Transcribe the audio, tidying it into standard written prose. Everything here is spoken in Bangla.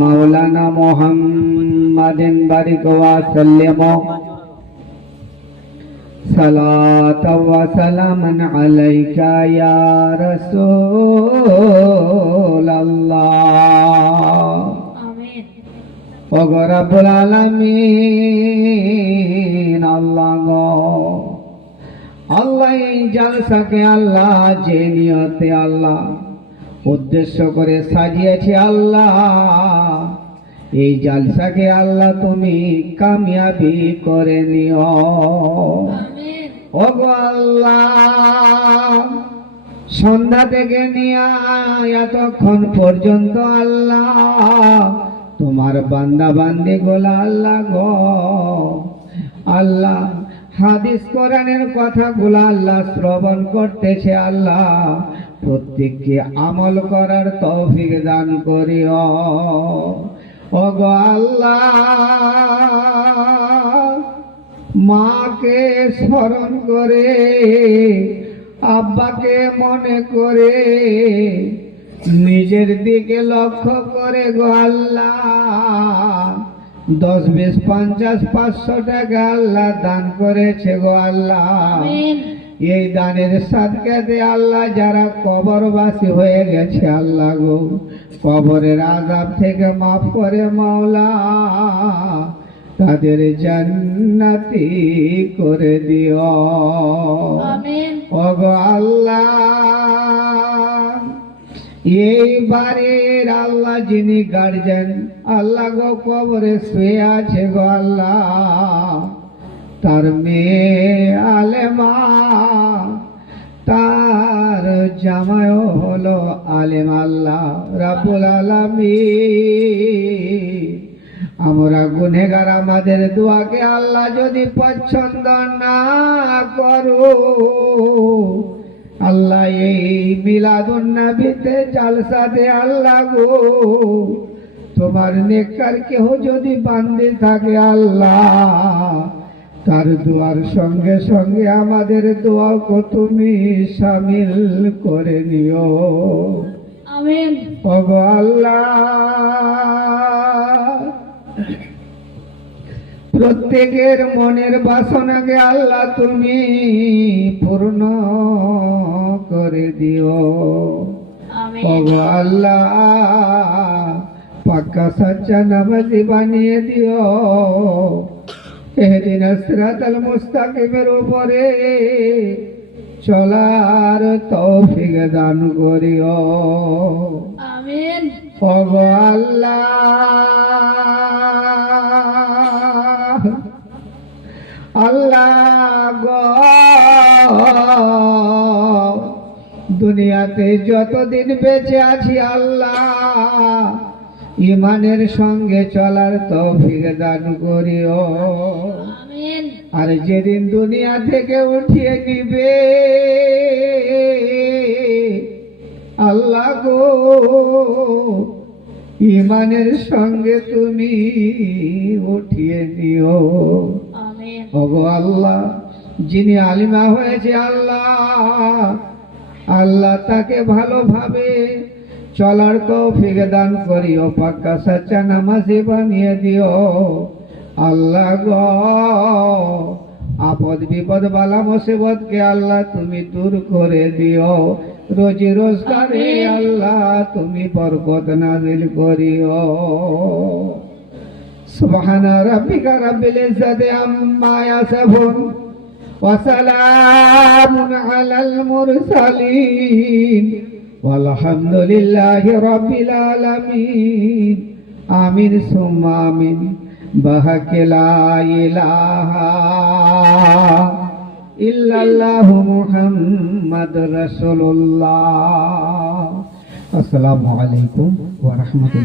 মাওলানা মুহাম্মাদিন বারিক ওয়া সাল্লিম সালাতাও ওয়া সালামান আলাইকা ইয়া রাসূলুল্লাহ। আমিন। ও রব্বুল আলামিন, আল্লাহ আল্লাহ এই জালসাকে আল্লাহ যে নিয়তে আল্লাহ উদ্দেশ্য করে সাজিয়েছে আল্লাহ, এই জালসাকে আল্লাহ তুমি কামিয়াবি করে নিও। ওগো আল্লাহ, সন্ধ্যা থেকে নিয়ে এতক্ষণ পর্যন্ত আল্লাহ তোমার বান্দা বান্দি গোলা আল্লাহ গো আল্লাহ হাদিস কোরআনের কথাগুলো আল্লাহ শ্রবণ করতেছে আল্লাহ, প্রত্যেককে আমল করার তৌফিক দান করিও। ওগো আল্লাহ, মাকে স্মরণ করে, আব্বাকে মনে করে, নিজের দিকে লক্ষ্য করে গো আল্লাহ 10, 20, 50, 500 টাকা আল্লাহ দান করেছে গো আল্লাহ। এই দানের সাদকাতে আল্লাহ যারা কবরবাসী হয়ে গেছে আল্লাহ গো, কবরের আযাব থেকে মাফ করে মাওলা তাদের জান্নাতি করে দিও। আমিন। ওগো আল্লাহ, এই বাড়ির আল্লাহ যিনি গার্জেন আল্লাহ গো কবরে শুয়ে আছে গো আল্লাহ, তার মেয়ে আলেমা, তার জামাইও হলো আলেম আল্লাহ রাব্বুল আলামিন। আমরা গুনেহগার, আমাদের দোয়াকে আল্লাহ যদি পছন্দ না করো আল্লাহ, এই মিলাদুন নবীতে জালসাতে আল্লাহ গো তোমার নেককার কেহ যদি বান্দে থাকে আল্লাহ, তার দোয়ার সঙ্গে সঙ্গে আমাদের দোয়াকে তুমি শামিল করে নিও। আমিন। ওগো আল্লাহ, প্রত্যেকের মনের বাসনাকে আল্লাহ তুমি পূর্ণ করে দিও। ওগো আল্লাহ, পাক্কা সচ্চা নামাজি বানিয়ে দিও। ইহদিনাস সিরাতাল মুস্তাকিমের উপরে চলার তৌফিক দান করিও। আমিন। ওগো আল্লাহ, আল্লাহ গো দুনিয়াতে যতদিন বেঁচে আছি আল্লাহ ইমানের সঙ্গে চলার তৌফিক দান করিও। আমিন। আর যেদিন দুনিয়া থেকে উঠিয়ে নিবে আল্লাহ গো ইমানের সঙ্গে তুমি উঠিয়ে নিও। আমিন। ওগো আল্লাহ, যিনি আলিমা হয়েছে আল্লাহ, আল্লাহ তাকে ভালোভাবে চলার তৌফিক দান করিও, পাক্কা সচ্চা নামাজি বানিয়ে দিও। আল্লাহ গো আপদ বিপদ বালা মুসিবতকে আল্লাহ তুমি দূর করে দিও। রোজি রোজগারে আল্লাহ তুমি বরকত নাজিল করিও। সুবহানা রাব্বিকা রাব্বিল ইজ্জাতি আম্মা ইয়াসিফুন ওয়া সালামুন আলাল মুরসালিন walhamdulillahi rabbil alamin. Amin summa amin. Bahake la ilaha illallah Muhammad Rasulullah. Assalamu alaikum warahmatullahi